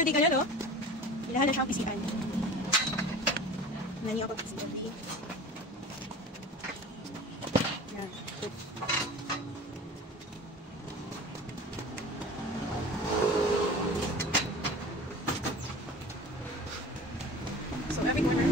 after di ganyan, no? Kailangan na siyang pisian. Nani ako pisian. Yan. Good. So, every corner.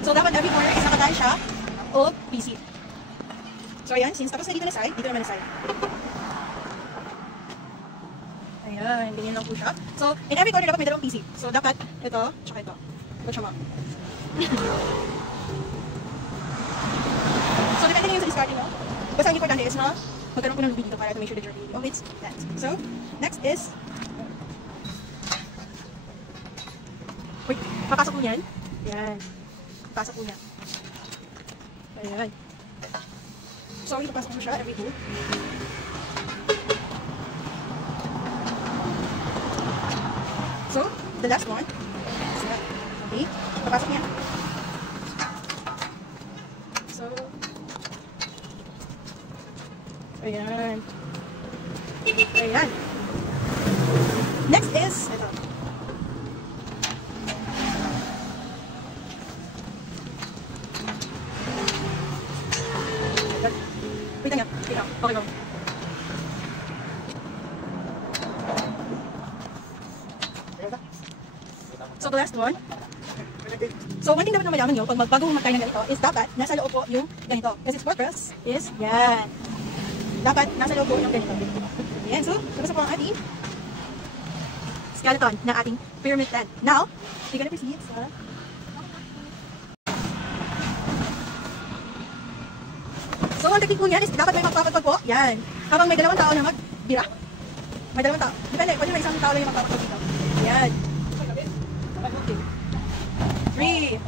So, dapat every corner is nakatahan siya o PC. So, ayan. Since tapos na dito na side, dito naman na side. Ayan. Ganyan lang po siya. So, in every corner dapat may dalawang PC. So, dapat ito, tsaka ito. Ito siya, ma'am. So, depende na yun sa discarding, no? Basta ang importante is na magkaroon ko ng lubid dito para to make sure that your baby always lands. So, next is wait, papasok po yan. Yan. Papasok po niya. Ayan. So, ipapasok mo siya every two. So, the last one. Okay. Papasok niya. So, ayan. Ayan. Next is, ito. Wait lang yan. Wait lang. Okay, go. So, the last one. So, one thing dapat na malaman nyo, pag bago magkain ng ganito, is dapat nasa loob po yung ganito. Kasi its purpose is, yan. Dapat nasa loob po yung ganito. Yan. So, tapos po ang ating skeleton na ating pyramid plant. Now, we're gonna proceed sa so, ang technique po niyan is dapat may magpapagpag po. Yan. Habang may dalawang tao na magbira. May dalawang tao. Depende. Pwede may isang tao lang yung magpapagpag dito. Yan. 3.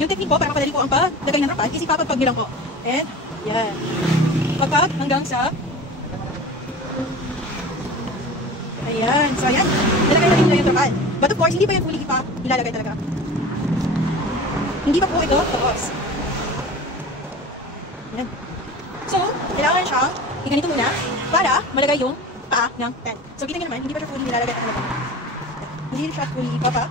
Yung technique po, para mapadali po ang paglagay ng rapan, is ipapagpag nilang po. And, yan. Pagpag hanggang sa ayan. So, ayan. Nilagay na rin nila yung rapan. But of course, hindi pa yan fully ilalagay talaga. Hindi pa po ito tapos. Ayan. So, kailangan siyang iganito muna para malagay yung paa ng tent. So, kita nyo naman, hindi pa siya fully nilalagay talaga. Hindi siya fully ipapa.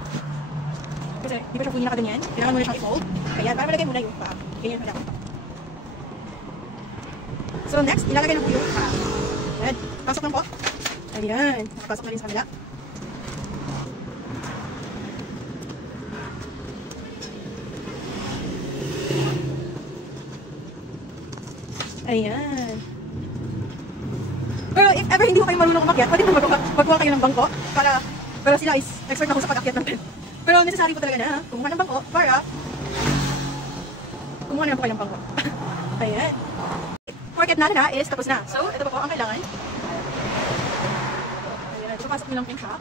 Kasi, hindi pa siya fully nakaganyan. Kailangan muna siyang i-fold. Ayan, para malagay muna yung paa. Ganyan muna. So, next, ilalagay na po yung paa. Ayan. Pasok lang po. Ayan. Pasok na rin sa kanila. Ayan. Pero if ever hindi ko kayo marunong umakyat, pwede mo magkuha kayo ng bangko para sila is expert na ko sa pag-akyat ng tent. Pero necessary po talaga na kumuha ng bangko para kumuha na po kayo ng bangko. Ayan. Porket na is tapos na. So, ito pa po ang kailangan. Ayan. So, pasok nyo lang po siya.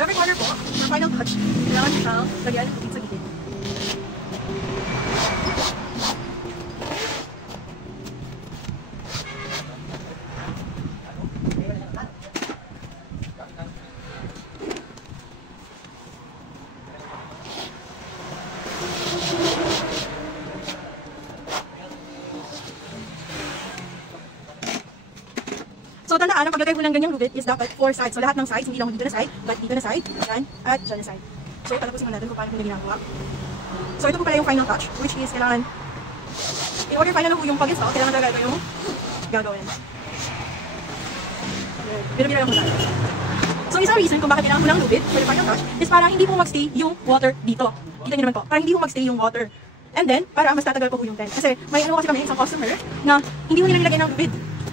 Every corner po, for final touch, kailangan siyang lagyan ng tubig sa gilid. So, tandaan, ang paglagay mo ng ganyang lubid is dapat 4 sides. So, lahat ng sides, hindi lang dito na side, but dito na side, yan, at dyan na side. So, patapusin natin kung paano kung ginagawa. So, ito po pala yung final touch, which is kailangan, in order final po yung pag-install, kailangan talaga ito yung gagawin. Bira-bira lang po tayo. So, isang reason kung bakit kailangan mo ng lubid for the final touch is para hindi po magstay yung water dito. Kita niyo naman po, para hindi po magstay yung water And then, para mas tatagal pa po yung tent. Kasi may ano kasi kami, isang customer na hindi mo nila nilagay ng lubid.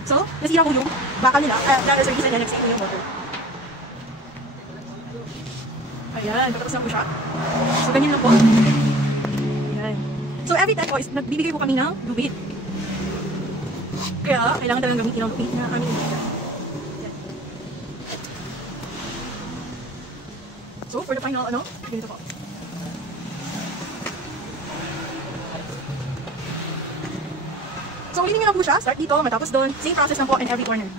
So, nasira po yung bakal nila. Dahil sa reason niya, nagsave po yung water. Ayan, tapos na po siya. So, ganyan lang po. Ayan. So, every tent po is nagbibigay po kami ng lubid. Kaya, kailangan talagang gamitin ang lubid na kami nilagay. So, for the final, ganito po. So, ulitin nyo lang po siya. Start dito, matapos doon. Same process lang po in every corner.